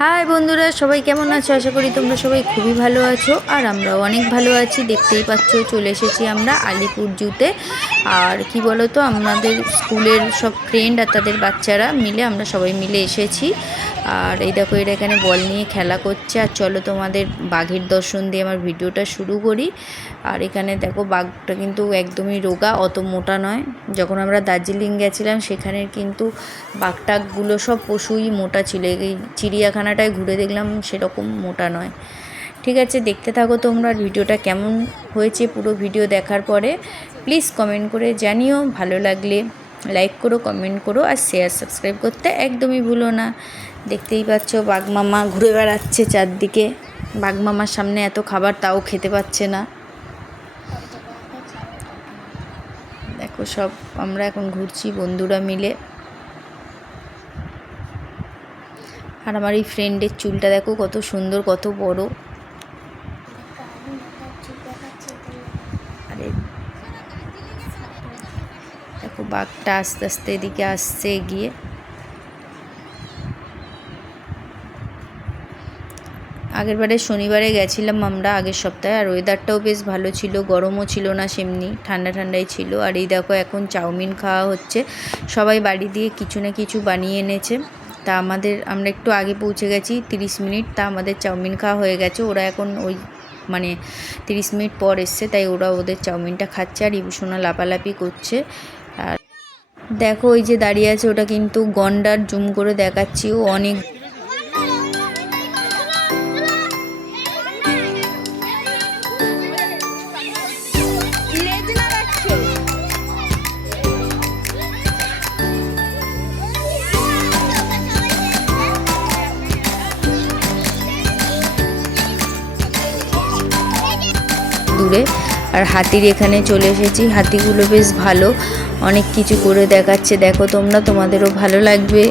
High বন্ধুরা, সবাই কেমন আছো? আশা করি তোমরা সবাই খুবই ভালো আছো আর আমরাও অনেক ভালো আছি। দেখতেই পাচ্ছ চলে এসেছি আমরা আলিপুর জুতে। আর কি বলো তো, আমাদের স্কুলের সব ফ্রেন্ড আর তাদের বাচ্চারা মিলে আমরা সবাই মিলে এসেছি। আর এই দেখো, এরা এখানে বল নিয়ে খেলা করছে। আর চলো তোমাদের বাঘের দর্শন দিয়ে আমার ভিডিওটা শুরু করি। আর এখানে দেখো, বাঘটা কিন্তু একদমই রোগা, অত মোটা নয়। যখন আমরা দার্জিলিং গেছিলাম সেখানের কিন্তু বাঘটাগুলো সব পশুই মোটা ছিল। এই চিড়িয়াখানাটায় ঘুরে দেখলাম সেরকম মোটা নয়। ঠিক আছে, দেখতে থাকো তোমরা ভিডিওটা কেমন হয়েছে। পুরো ভিডিও দেখার পরে প্লিজ কমেন্ট করে জানিও। ভালো লাগলে লাইক করো, কমেন্ট করো আর শেয়ার সাবস্ক্রাইব করতে একদমই ভুলো না। দেখতেই পাচ্ছ বাঘ মামা ঘুরে বেড়াচ্ছে চারদিকে। বাঘ মামার সামনে এত খাবার, তাও খেতে পাচ্ছে না। দেখো, সব আমরা এখন ঘুরছি বন্ধুরা মিলে। আর আমার এই ফ্রেন্ডের চুলটা দেখো কত সুন্দর, কত বড়। আরে দেখো, বাঘটা আস্তে আস্তে এদিকে আসছে এগিয়ে। আগেরবারে শনিবারে গেছিলাম আমরা, আগের সপ্তাহে। আর ওয়েদারটাও বেশ ভালো ছিল, গরমও ছিল না, সেমনি ঠান্ডা ঠান্ডাই ছিল। আর এই দেখো, এখন চাউমিন খাওয়া হচ্ছে। সবাই বাড়ি দিয়ে কিছু না কিছু বানিয়ে এনেছে। তা আমরা একটু আগে পৌঁছে গেছি, 30 মিনিট। তা আমাদের চাউমিন খাওয়া হয়ে গেছে। ওরা এখন ওই 30 মিনিট পর এসছে, তাই ওরা ওদের চাউমিনটা খাচ্ছে আর ইবুসোনা লাপালাপি করছে। আর দেখো, ওই যে দাঁড়িয়ে আছে ওটা কিন্তু গন্ডার, জুম করে দেখাচ্ছি, ও অনেক দূরে। আর হাতির এখানে চলে এসেছি। হাতিগুলো বেশ ভালো, অনেক কিছু করে দেখাচ্ছে। দেখো তোমরা, তোমাদেরও ভালো লাগবে।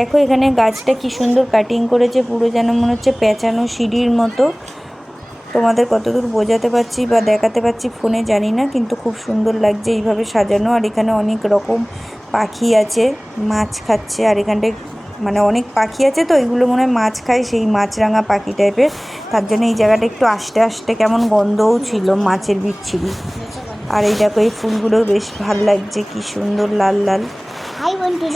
দেখো এখানে গাছটা কি সুন্দর কাটিং করেছে, পুরো যেন মনে হচ্ছে পেঁচানো সিঁড়ির মতো। তোমাদের কতদূর বোঝাতে পারছি বা দেখাতে পারছি ফোনে জানি না, কিন্তু খুব সুন্দর লাগছে এইভাবে সাজানো। আর এখানে অনেক রকম পাখি আছে, মাছ খাচ্ছে। আর এখানটায় মানে অনেক পাখি আছে তো, এগুলো মনে হয় মাছ খায়, সেই মাছরাঙা পাখি টাইপের। তার জন্য এই জায়গাটা একটু আস্তে আস্তে কেমন গন্ধও ছিল, মাছের বিচ্ছিরি। আর এই দেখো এই ফুলগুলো বেশ ভালো লাগছে, কি সুন্দর লাল লাল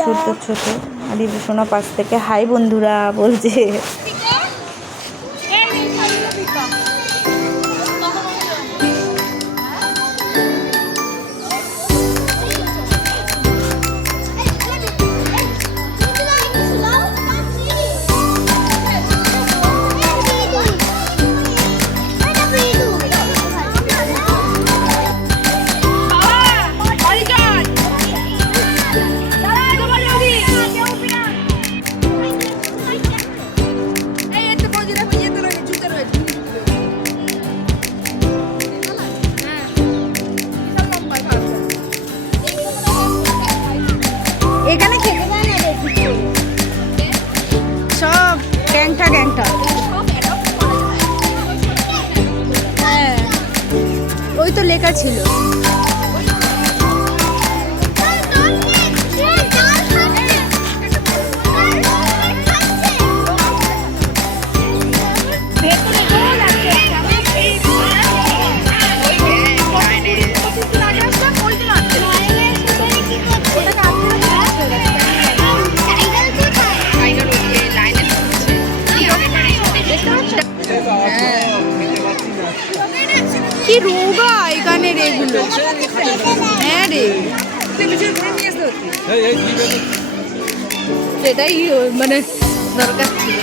ছোট ছোট। আর এই সোনা পাশ থেকে হাই বন্ধুরা বলছে। এখানে সব গ্যাংটা গ্যাংটা, হ্যাঁ ওই তো লেখা ছিল। কি রোগা এখানে রে এগুলো, হ্যাঁ রে সেটাই মানে দরকার ছিল।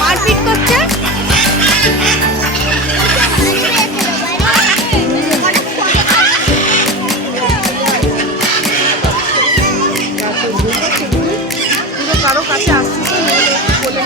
মারপিট করছে। পুরো কারো কাছে আসছে বলে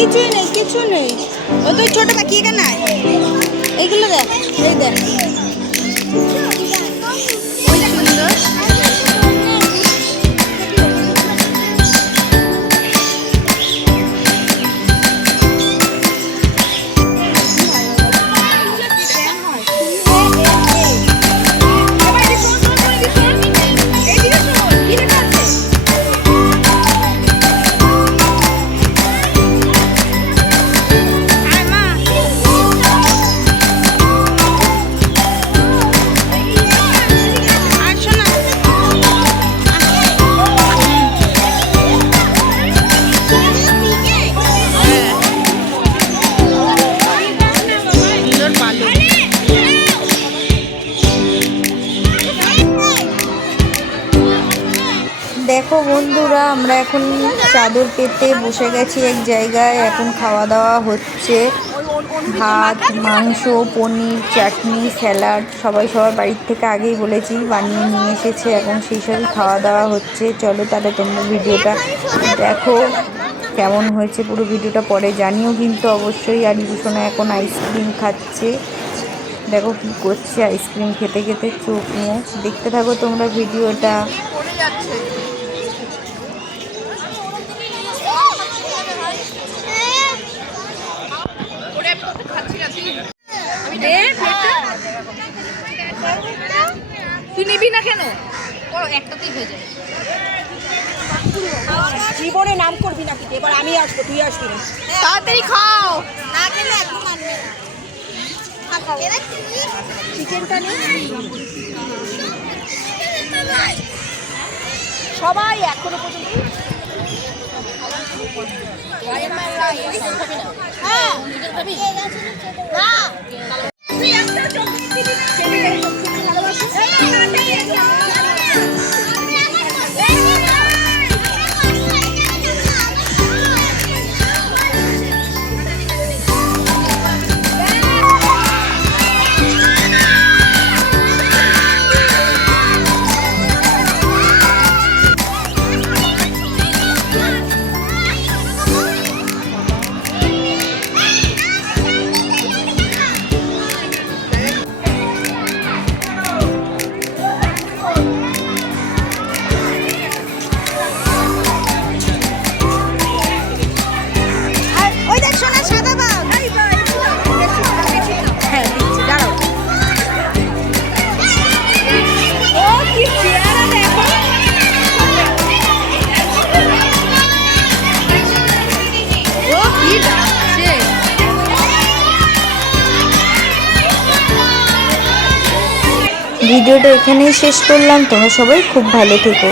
কিছুই নেই, কিছু নেই। ও তো ছোট পাখি এখানে নাই, এইগুলো দেখ, এই দেখ সুন্দর। দেখো বন্ধুরা, আমরা এখন চাদর পেতে বসে গেছি এক জায়গায়। এখন খাওয়া দাওয়া হচ্ছে, ভাত, মাংস, পনির, চাটনি, স্যালাড সবাই সবার বাড়ির থেকে আগেই বলেছি বানিয়ে নিয়ে এসেছে। এখন সেই সবই খাওয়া দাওয়া হচ্ছে। চলো তাহলে তোমরা ভিডিওটা দেখো কেমন হয়েছে, পুরো ভিডিওটা পরে জানিও কিন্তু অবশ্যই। আর ইভূষণা এখন আইসক্রিম খাচ্ছে, দেখো কি করছে আইসক্রিম খেতে খেতে, চোখ মুখ দেখতে থাকো তোমরা ভিডিওটা। তুই নিবি না কেন? একটাতেই হয়ে যায়। জীবনে নাম করবি না কিন্তু এবার আমি আসবো, তুই আসবি না। তাড়াতাড়ি খাও। না খেলে একদম আনবে না। চিকেনটা নিয়ে সবাই এখনো পর্যন্ত ভিডিওটা এখানেই শেষ করলাম। তোমরা সবাই খুব ভালো থেকো।